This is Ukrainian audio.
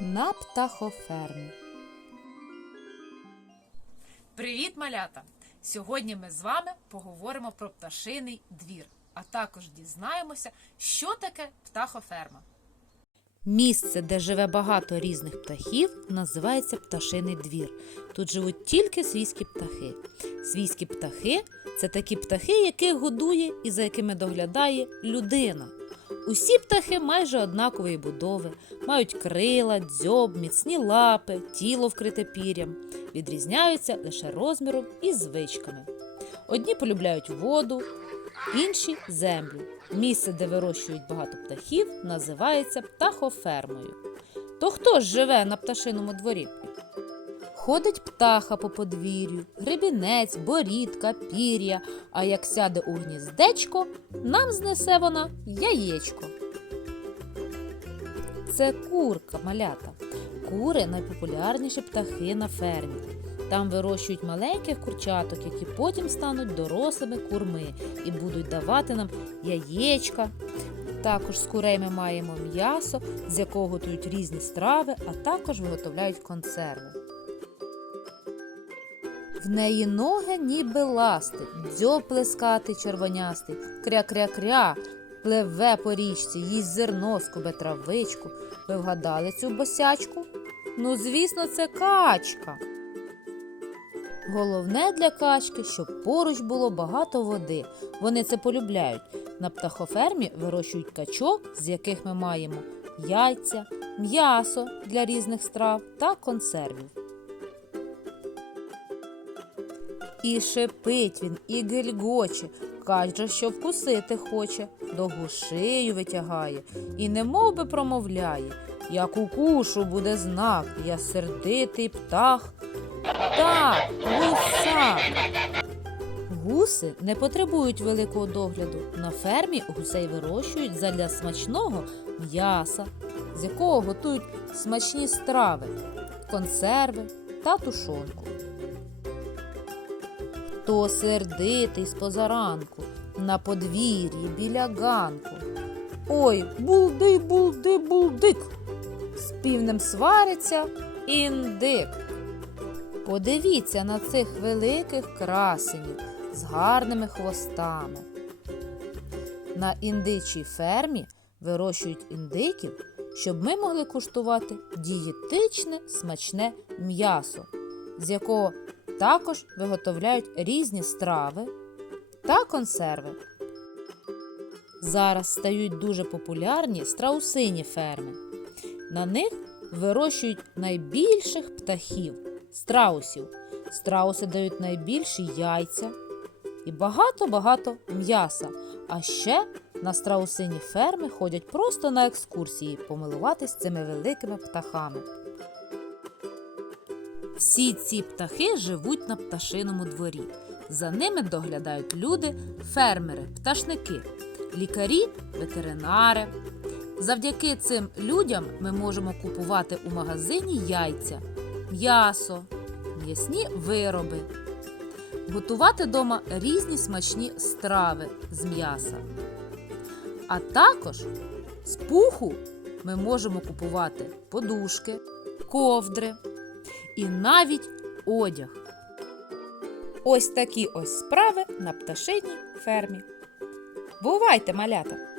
на птахофермі. Привіт, малята! Сьогодні ми з вами поговоримо про пташиний двір, а також дізнаємося, що таке птахоферма. Місце, де живе багато різних птахів, називається пташиний двір. Тут живуть тільки свійські птахи. Свійські птахи це такі птахи, яких годує і за якими доглядає людина. Усі птахи майже однакової будови, мають крила, дзьоб, міцні лапи, тіло вкрите пір'ям, відрізняються лише розміром і звичками. Одні полюбляють воду, інші землю. Місце, де вирощують багато птахів, називається птахофермою. То хто ж живе на пташиному дворі? Ходить птаха по подвір'ю, гребінець, борідка, пір'я, а як сяде у гніздечко, нам знесе вона яєчко. Це курка малята. Кури найпопулярніші птахи на фермі. Там вирощують маленьких курчаток, які потім стануть дорослими курми і будуть давати нам яєчка. Також з курей ми маємо м'ясо, з якого готують різні страви, а також виготовляють консерви. В неї ноги ніби ласти, дзьоб плескатий червонястий, кря-кря-кря, пливе по річці, їсть зерно, скубе травичку. Ви вгадали цю босячку? Ну, звісно, це качка. Головне для качки, щоб поруч було багато води. Вони це полюбляють. На птахофермі вирощують качок, з яких ми маємо яйця, м'ясо для різних страв та консервів. І шипить він, і гельгоче, каже, що вкусити хоче, довгу шию витягає, і немов би промовляє. Я кукушу буде знак, я сердитий птах. Так, гусак. Гуси не потребують великого догляду. На фермі гусей вирощують задля смачного м'яса, з якого готують смачні страви, консерви та тушонку. Хто сердитий з позаранку, на подвір'ї біля ганку. Ой, булди, булди, булдик. З півнем свариться індик. Подивіться на цих великих красенів з гарними хвостами. На індичій фермі вирощують індиків, щоб ми могли куштувати дієтичне смачне м'ясо, з якого також виготовляють різні страви та консерви. Зараз стають дуже популярні страусині ферми. На них вирощують найбільших птахів страусів. Страуси дають найбільші яйця і багато-багато м'яса. А ще на страусині ферми ходять просто на екскурсії помилуватись цими великими птахами. Всі ці птахи живуть на пташиному дворі. За ними доглядають люди, фермери, пташники, лікарі, ветеринари. Завдяки цим людям ми можемо купувати у магазині яйця, м'ясо, м'ясні вироби, готувати вдома різні смачні страви з м'яса. А також з пуху ми можемо купувати подушки, ковдри і навіть одяг. Ось такі ось справи на пташиній фермі. Бувайте, малята!